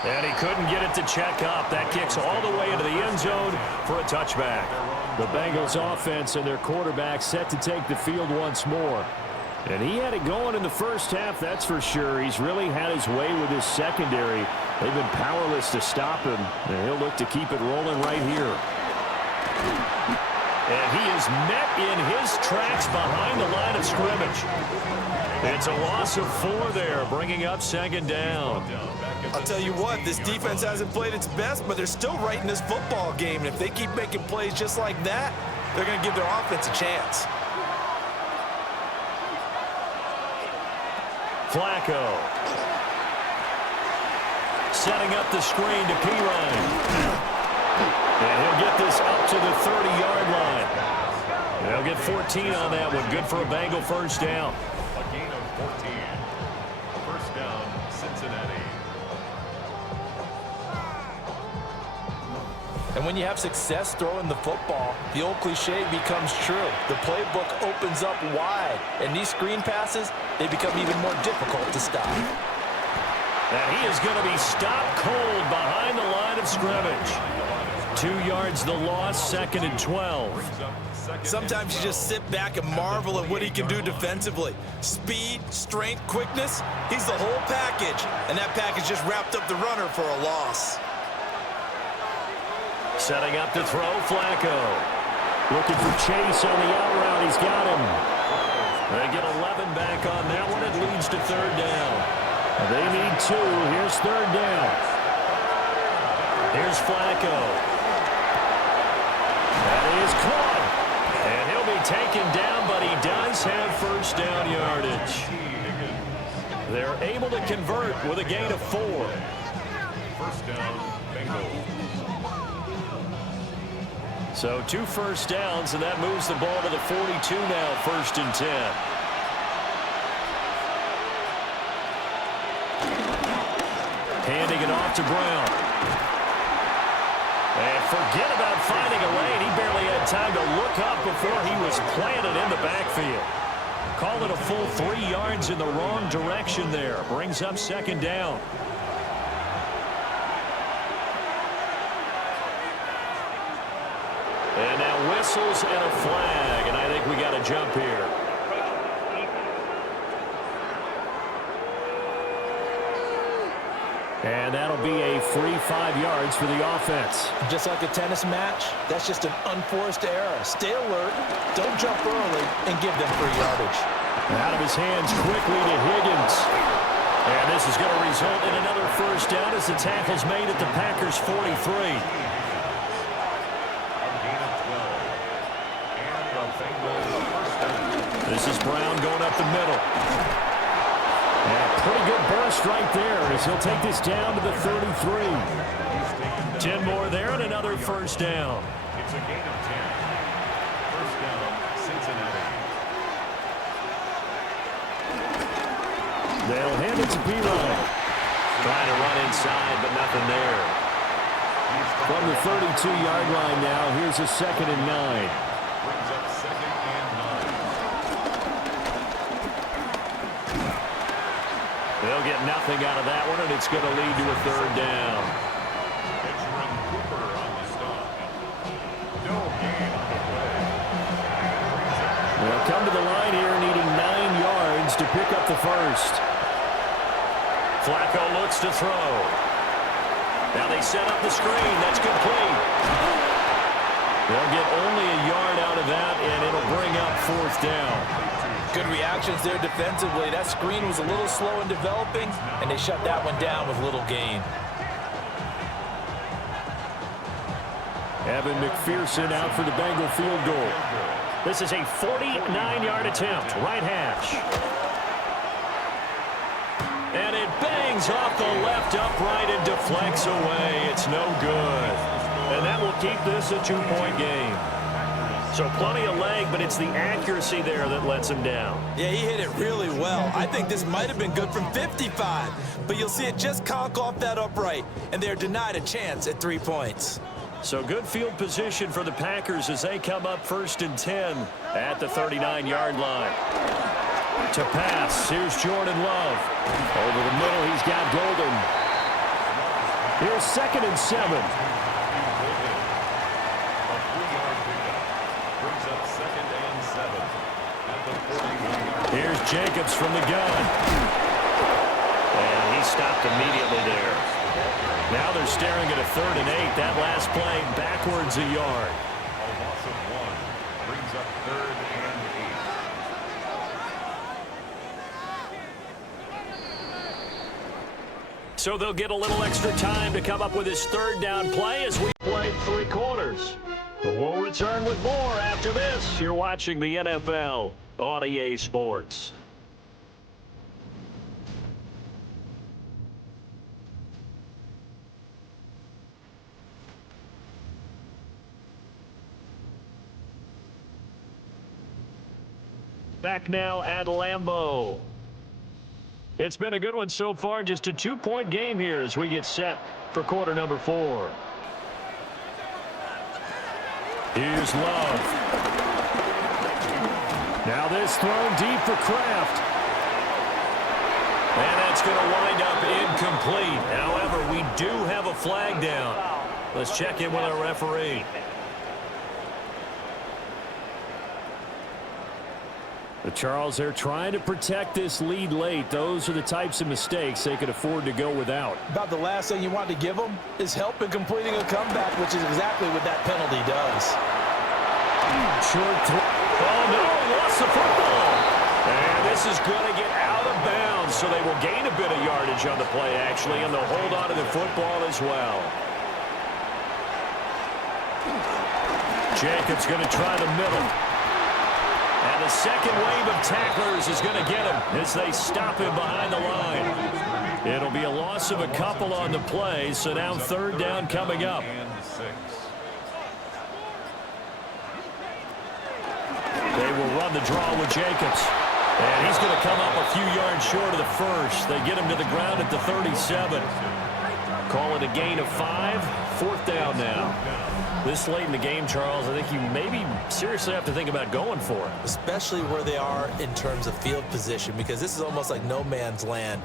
And he couldn't get it to check up. That kicks all the way into the end zone for a touchback. The Bengals offense and their quarterback set to take the field once more. And he had it going in the first half, that's for sure. He's really had his way with his secondary. They've been powerless to stop him, and he'll look to keep it rolling right here. And he is met in his tracks behind the line of scrimmage. It's a loss of 4 there, bringing up second down. I'll tell you what, this defense hasn't played its best, but they're still right in this football game. And if they keep making plays just like that, they're going to give their offense a chance. Flacco. Setting up the screen to Pirine. And he'll get this up to the 30-yard line. And he'll get 14 on that one. Good for a Bengal first down. A gain of 14. First down, Cincinnati. And when you have success throwing the football, the old cliche becomes true. The playbook opens up wide, and these screen passes, they become even more difficult to stop. And he is going to be stopped cold behind the line of scrimmage. 2 yards the loss, 2nd and 12. Sometimes you just sit back and marvel at what he can do defensively. Speed, strength, quickness, he's the whole package. And that package just wrapped up the runner for a loss. Setting up to throw, Flacco. Looking for Chase on the out route. He's got him. They get 11 back on that one. It leads to 3rd down. They need 2. Here's 3rd down. Here's Flacco. That is caught. And he'll be taken down, but he does have first down yardage. They're able to convert with a gain of 4. First down, Bengals. So 2 first downs, and that moves the ball to the 42 now, 1st and 10. Handing it off to Brown. And forget about finding a lane. He barely had time to look up before he was planted in the backfield. Call it a full 3 yards in the wrong direction there. Brings up 2nd down. And now whistles and a flag, and I think we got a jump here. And that'll be a free 5 yards for the offense. Just like a tennis match, that's just an unforced error. Stay alert, don't jump early, and give them free yardage. Out of his hands quickly to Higgins. And this is going to result in another first down as the tackle's made at the Packers' 43. This is Brown going up the middle. And a pretty good burst right there as he'll take this down to the 33. 10 more there and another first down. It's a gain of 10. First down, Cincinnati. They'll hand it to Pirine. Trying to run inside, but nothing there. From the 32-yard line now, here's a 2nd and 9. Brings up 2nd and 9. They'll get nothing out of that one, and it's going to lead to a 3rd down. Benjamin Cooper on the stop. No gain on the play. They'll come to the line here needing 9 yards to pick up the first. Flacco looks to throw. Now they set up the screen. That's complete. They'll get only a yard out of that, and it'll bring up 4th down. Good reactions there defensively. That screen was a little slow in developing, and they shut that one down with little gain. Evan McPherson out for the Bengal field goal. This is a 49-yard attempt, right hash. And it bangs off the left upright and deflects away. It's no good. And that will keep this a 2-point game. So plenty of leg, but it's the accuracy there that lets him down. Yeah, he hit it really well. I think this might have been good from 55, but you'll see it just conk off that upright, and they're denied a chance at 3 points. So good field position for the Packers as they come up 1st and 10 at the 39-yard line. To pass, here's Jordan Love. Over the middle, he's got Golden. Here's 2nd and 7. Here's Jacobs from the gun. And he stopped immediately there. Now they're staring at a 3rd and 8. That last play backwards a yard. A loss of 1. So they'll get a little extra time to come up with his third down play as we played 3 quarters. But we'll return with more after this. You're watching the NFL on EA Sports. Back now at Lambeau. It's been a good one so far. Just a 2-point game here as we get set for quarter number 4. Here's Love. Now this thrown deep for Kraft. And that's going to wind up incomplete. However, we do have a flag down. Let's check in with our referee. But Charles, they're trying to protect this lead late. Those are the types of mistakes they could afford to go without. About the last thing you want to give them is help in completing a comeback, which is exactly what that penalty does. Short throw. Oh, no, he lost the football. And this is going to get out of bounds, so they will gain a bit of yardage on the play, actually, and they'll hold on to the football as well. Jacobs going to try the middle. And the second wave of tacklers is going to get him as they stop him behind the line. It'll be a loss of a couple on the play, so now third down coming up. They will run the draw with Jacobs. And he's going to come up a few yards short of the first. They get him to the ground at the 37. Call it a gain of 5. 4th down now. This late in the game, Charles, I think you maybe seriously have to think about going for it. Especially where they are in terms of field position, because this is almost like no man's land.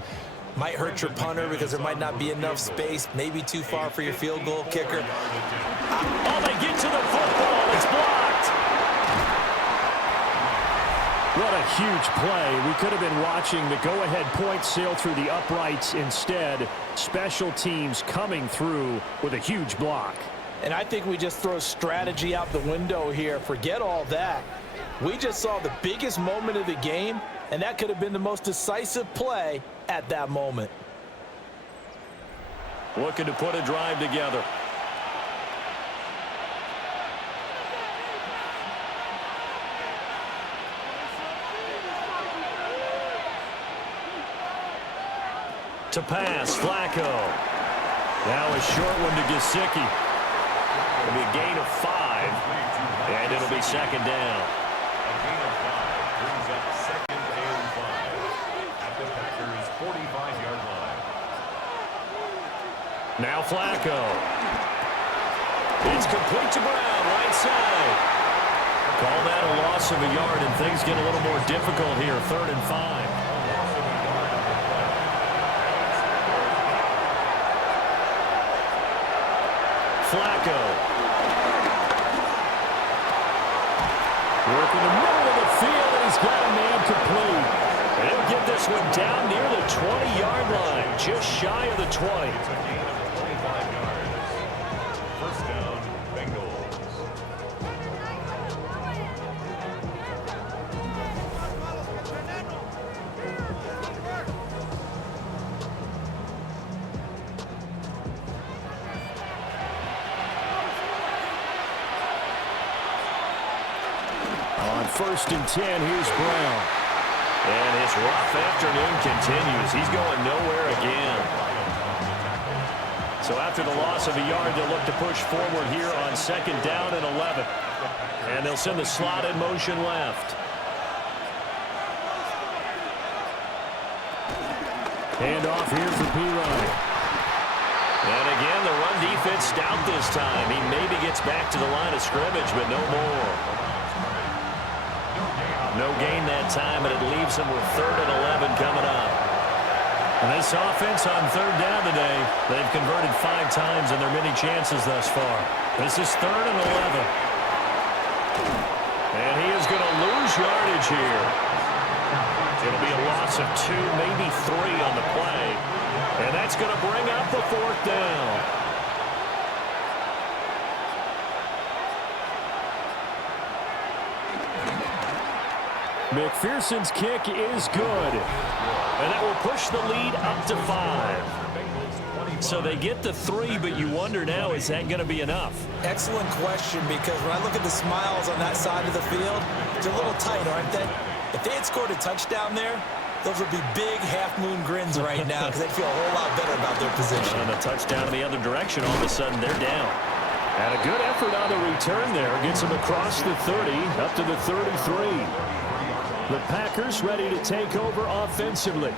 Might hurt your punter because there might not be enough space, maybe too far for your field goal kicker. Oh, they get to the football. It's blocked. What a huge play. We could have been watching the go-ahead point sail through the uprights. Instead, special teams coming through with a huge block. And I think we just throw strategy out the window here. Forget all that. We just saw the biggest moment of the game, and that could have been the most decisive play at that moment. Looking to put a drive together. To pass, Flacco. Now a short one to Gesicki. It'll be a gain of 5, and it'll be second down. A gain of 5 brings up 2nd and 5 at the Packers' 45-yard line. Now Flacco. It's complete to Brown, right side. Call that a loss of a yard, and things get a little more difficult here. 3rd and 5. Flacco. Work in the middle of the field, and he's got a man complete. And he'll get this one down near the 20-yard line, just shy of the 20. It's a gain of 25 yards. 1st down, Bengals. On 1st and 10, here's Brown. And his rough afternoon continues. He's going nowhere again. So after the loss of a yard, they'll look to push forward here on 2nd down and 11. And they'll send the slot in motion left. Hand off here for P-Ryan. And again, the run defense stout this time. He maybe gets back to the line of scrimmage, but no more. No gain that time, and it leaves him with 3rd and 11 coming up. And this offense on 3rd down today, they've converted 5 times in their many chances thus far. This is 3rd and 11. And he is going to lose yardage here. It'll be a loss of 2, maybe 3 on the play. And that's going to bring up the 4th down. McPherson's kick is good. And that will push the lead up to 5. So they get the 3, but you wonder now, is that going to be enough? Excellent question, because when I look at the smiles on that side of the field, they're a little tight, aren't they? If they had scored a touchdown there, those would be big half-moon grins right now because they'd feel a whole lot better about their position. And a touchdown in the other direction, all of a sudden they're down. And a good effort on the return there. Gets them across the 30, up to the 33. The Packers ready to take over offensively.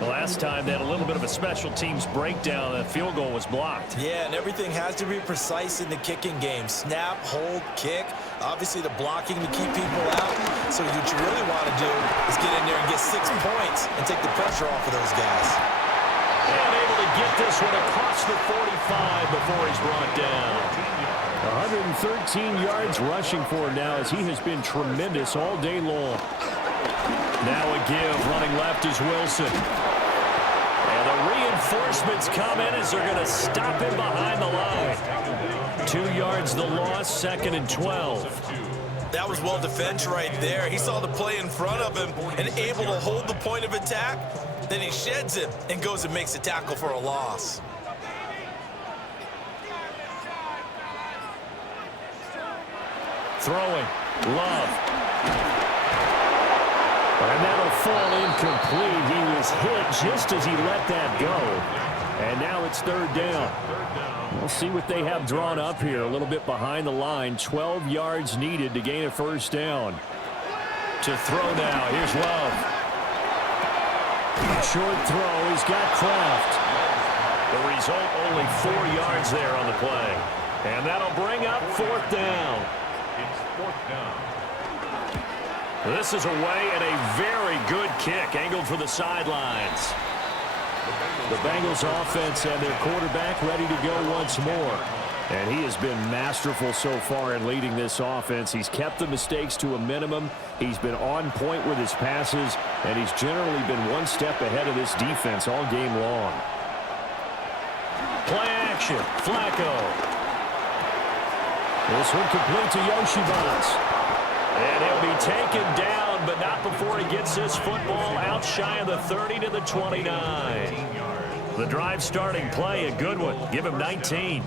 The last time they had a little bit of a special teams breakdown. The field goal was blocked. Yeah, and everything has to be precise in the kicking game. Snap, hold, kick. Obviously, the blocking to keep people out. So what you really want to do is get in there and get 6 points and take the pressure off of those guys. And able to get this one across the 45 before he's brought down. 113 yards rushing for him now as he has been tremendous all day long. Now a give, running left is Wilson. And the reinforcements come in as they're going to stop him behind the line. 2 yards the loss, 2nd and 12. That was well defended right there. He saw the play in front of him and able to hold the point of attack. Then he sheds him and goes and makes a tackle for a loss. Throwing, Love. And that'll fall incomplete. He was hit just as he let that go. And now it's 3rd down. We'll see what they have drawn up here. A little bit behind the line. 12 yards needed to gain a 1st down. To throw now. Here's Love. Short throw. He's got Kraft. The result, only 4 yards there on the play. And that'll bring up 4th down. It's 4th down. This is away and a very good kick, angled for the sidelines. The Bengals offense and their quarterback ready to go once more. And he has been masterful so far in leading this offense. He's kept the mistakes to a minimum. He's been on point with his passes, and he's generally been one step ahead of this defense all game long. Play action, Flacco. This one complete to Yoshibas. And he'll be taken down, but not before he gets this football out shy of the 30 to the 29. The drive starting play, a good one. Give him 19.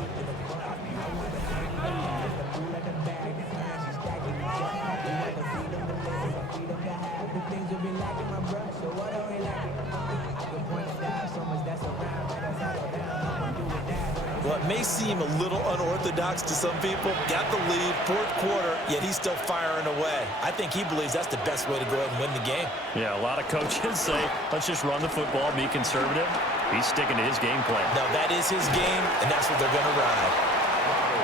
Well, it may seem a little unorthodox to some people. Got the lead, 4th quarter, yet he's still firing away. I think he believes that's the best way to go ahead and win the game. Yeah, a lot of coaches say, let's just run the football, be conservative. He's sticking to his game plan. Now, that is his game, and that's what they're going to ride.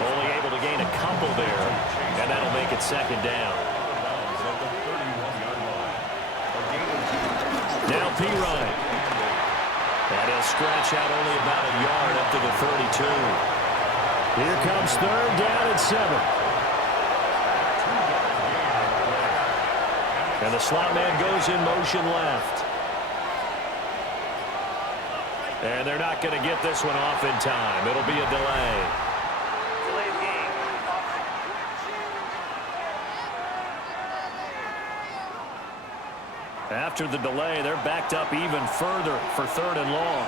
Only able to gain a couple there, and that'll make it 2nd down. Now P. Ryan. And he'll stretch out only about a yard up to the 32. Here comes 3rd down and 7. And the slot man goes in motion left. And they're not going to get this one off in time. It'll be a delay. After the delay, they're backed up even further for 3rd and long.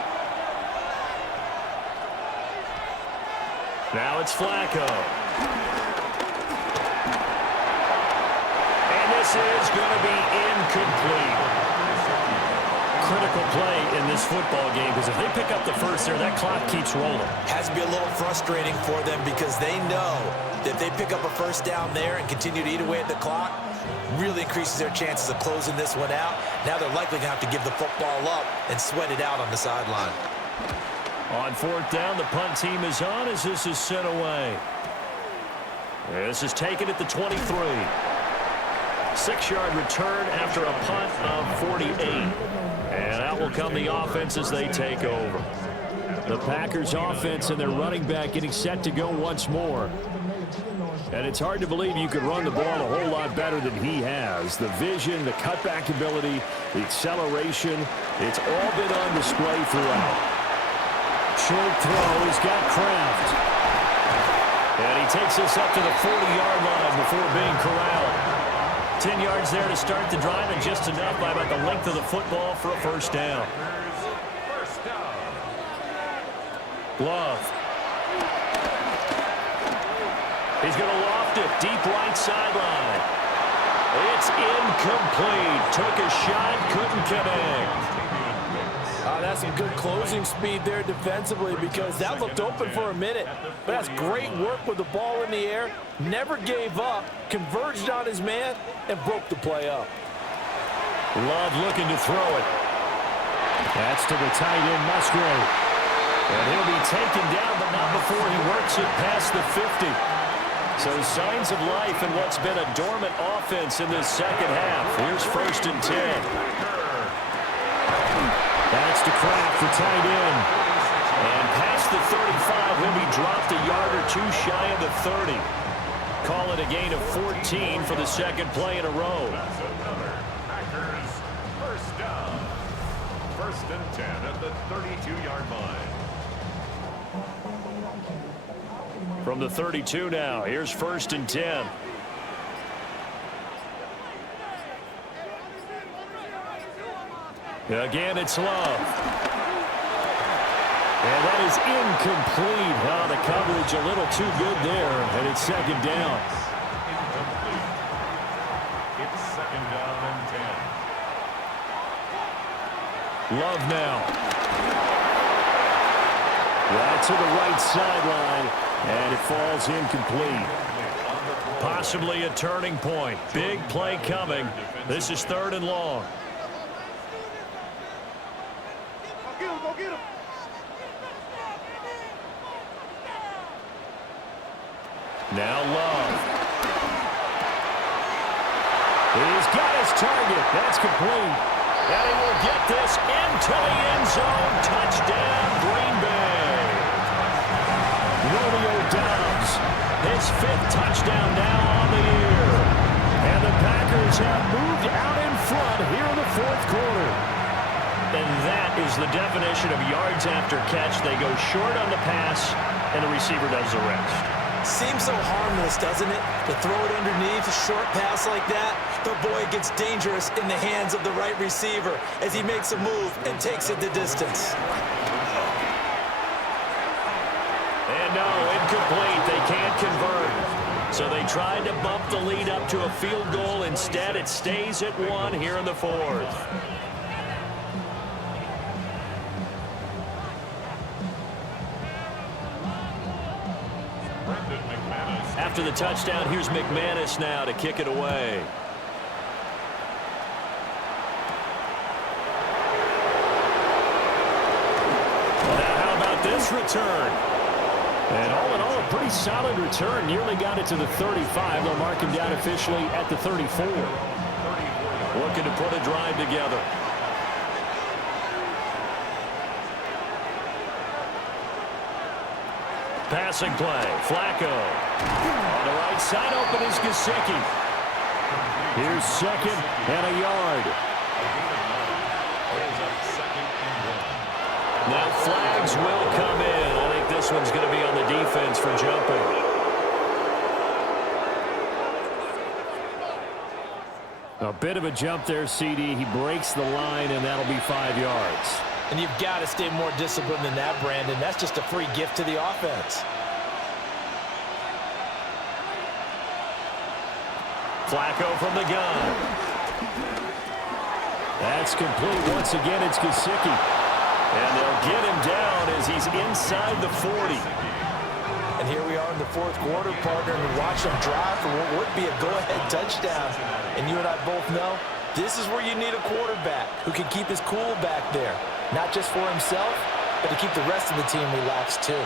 Now it's Flacco. And this is going to be incomplete. Critical play in this football game, because if they pick up the first there, that clock keeps rolling. Has to be a little frustrating for them because they know that if they pick up a 1st down there and continue to eat away at the clock, really increases their chances of closing this one out. Now they're likely going to have to give the football up and sweat it out on the sideline. On 4th down, the punt team is on as this is sent away. This is taken at the 23. 6-yard return after a punt of 48. And out will come the offense as they take over. The Packers offense and their running back getting set to go once more. And it's hard to believe you could run the ball a whole lot better than he has. The vision, the cutback ability, the acceleration, it's all been on display throughout. Short throw, he's got Kraft. And he takes this up to the 40-yard line before being corralled. 10 yards there to start the drive, and just enough by about the length of the football for a 1st down. Love. He's going to loft it deep right sideline. It's incomplete. Took a shot, couldn't connect. That's some good closing speed there defensively because that looked open for a minute. But that's great work with the ball in the air. Never gave up, converged on his man, and broke the play up. Love looking to throw it. That's to the tight end, Musgrave. And he'll be taken down, but not before he works it past the 50. So signs of life in what's been a dormant offense in this second half. Here's 1st and 10. That's to Kraft for tight end. And past the 35, he'll be dropped a yard or two shy of the 30. Call it a gain of 14 for the second play in a row. That's another Packers first down. 1st and 10 at the 32-yard line. From the 32 now, here's 1st and 10. Again, it's Love. And that is incomplete. Oh, the coverage a little too good there, and it's 2nd down. Incomplete. It's 2nd down and 10. Love now. Right to the right sideline, and it falls incomplete. Possibly a turning point. Big play coming. This is 3rd and long. Now Love. He's got his target. That's complete. And he will get this into the end zone. Touchdown, Green Bay. Romeo Doubs, his 5th touchdown now on the year. And the Packers have moved out in front here in the 4th quarter. And that is the definition of yards after catch. They go short on the pass, and the receiver does the rest. Seems so harmless, doesn't it? To throw it underneath, a short pass like that. But boy, it gets dangerous in the hands of the right receiver as he makes a move and takes it the distance. And no, incomplete. They can't convert. So they tried to bump the lead up to a field goal. Instead, it stays at 1 here in the 4th. After the touchdown, here's McManus now to kick it away. Now, how about this return? And all in all, a pretty solid return. Nearly got it to the 35. They'll mark him down officially at the 34. Looking to put a drive together. Passing play, Flacco. On the right side, open is Gesicki. Here's 2nd and a yard. Now flags will come in. I think this one's going to be on the defense for jumping. A bit of a jump there, CD. He breaks the line, and that'll be 5 yards. And you've got to stay more disciplined than that, Brandon. That's just a free gift to the offense. Flacco from the gun. That's complete. Once again, it's Gesicki. And they'll get him down as he's inside the 40. And here we are in the 4th quarter, partner, and we watch them drive for what would be a go-ahead touchdown. And you and I both know this is where you need a quarterback who can keep his cool back there. Not just for himself, but to keep the rest of the team relaxed too.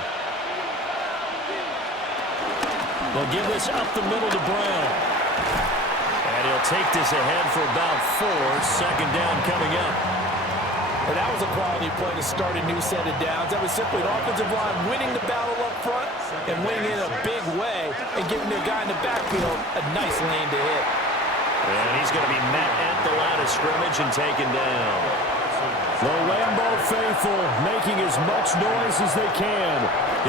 They'll give this up the middle to Brown. And he'll take this ahead for about 4. 2nd down coming up. And that was a quality play to start a new set of downs. That was simply an offensive line winning the battle up front and winning in a big way and giving their guy in the backfield a nice lane to hit. And he's going to be met at the line of scrimmage and taken down. The Lambeau faithful making as much noise as they can.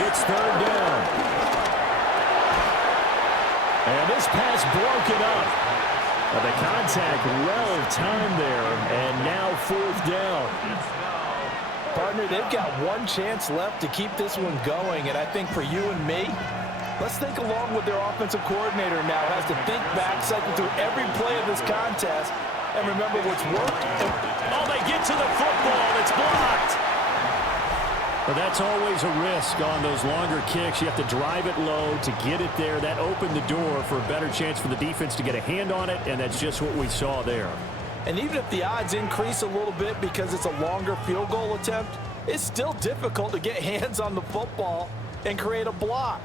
It's 3rd down. And this pass broken up. The contact well timed there, and now 4th down. Partner, they've got one chance left to keep this one going, and I think for you and me, let's think along with their offensive coordinator now. Has to think back, cycle through every play of this contest, and remember what's worked. Oh, they get to the football. It's blocked. But that's always a risk on those longer kicks. You have to drive it low to get it there. That opened the door for a better chance for the defense to get a hand on it, and that's just what we saw there. And even if the odds increase a little bit because it's a longer field goal attempt, it's still difficult to get hands on the football and create a block.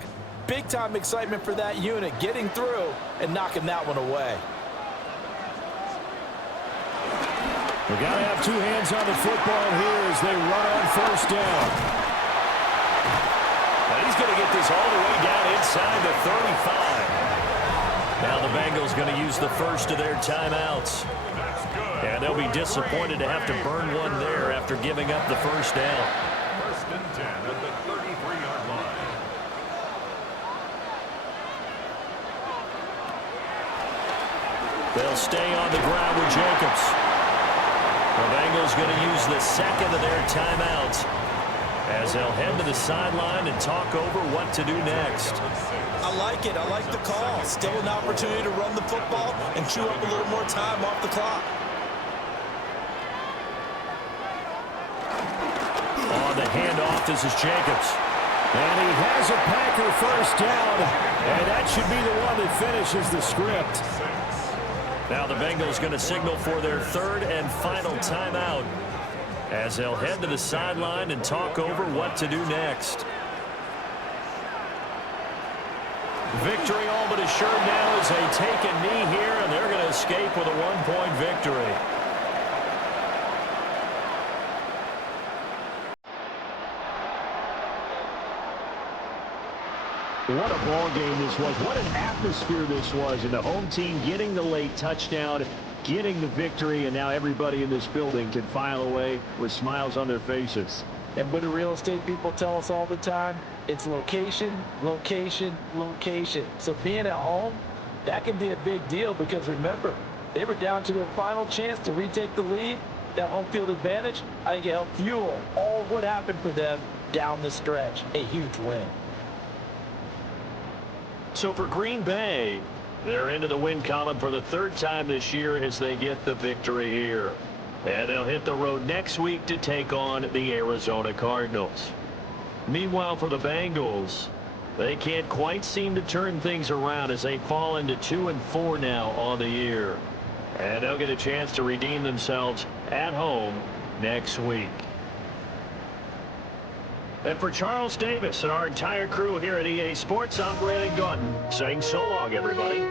Big-time excitement for that unit, getting through and knocking that one away. We've got to have two hands on the football here as they run on first down. And he's going to get this all the way down inside the 35. Now the Bengals going to use the first of their timeouts. And they'll be disappointed to have to burn one there after giving up the first down. First and 10 at the 33-yard line. They'll stay on the ground with Jacobs. The Bengals going to use the second of their timeouts as they'll head to the sideline and talk over what to do next. I like it. I like the call. Still an opportunity to run the football and chew up a little more time off the clock. On the handoff, this is Jacobs. And he has a Packer first down. And that should be the one that finishes the script. Now the Bengals going to signal for their third and final timeout as they'll head to the sideline and talk over what to do next. Victory all but assured now as they take a knee here, and they're going to escape with a one-point victory. What a ball game this was. What an atmosphere this was. And the home team getting the late touchdown, getting the victory, and now everybody in this building can file away with smiles on their faces. And what do real estate people tell us all the time? It's location, location, location. So being at home, that can be a big deal because remember, they were down to their final chance to retake the lead. That home field advantage, I think it helped fuel all of what happened for them down the stretch. A huge win. So for Green Bay, they're into the win column for the third time this year as they get the victory here. And they'll hit the road next week to take on the Arizona Cardinals. Meanwhile, for the Bengals, they can't quite seem to turn things around as they fall into 2-4 now on the year. And they'll get a chance to redeem themselves at home next week. And for Charles Davis and our entire crew here at EA Sports, I'm Brandon Gaudin saying so long, everybody.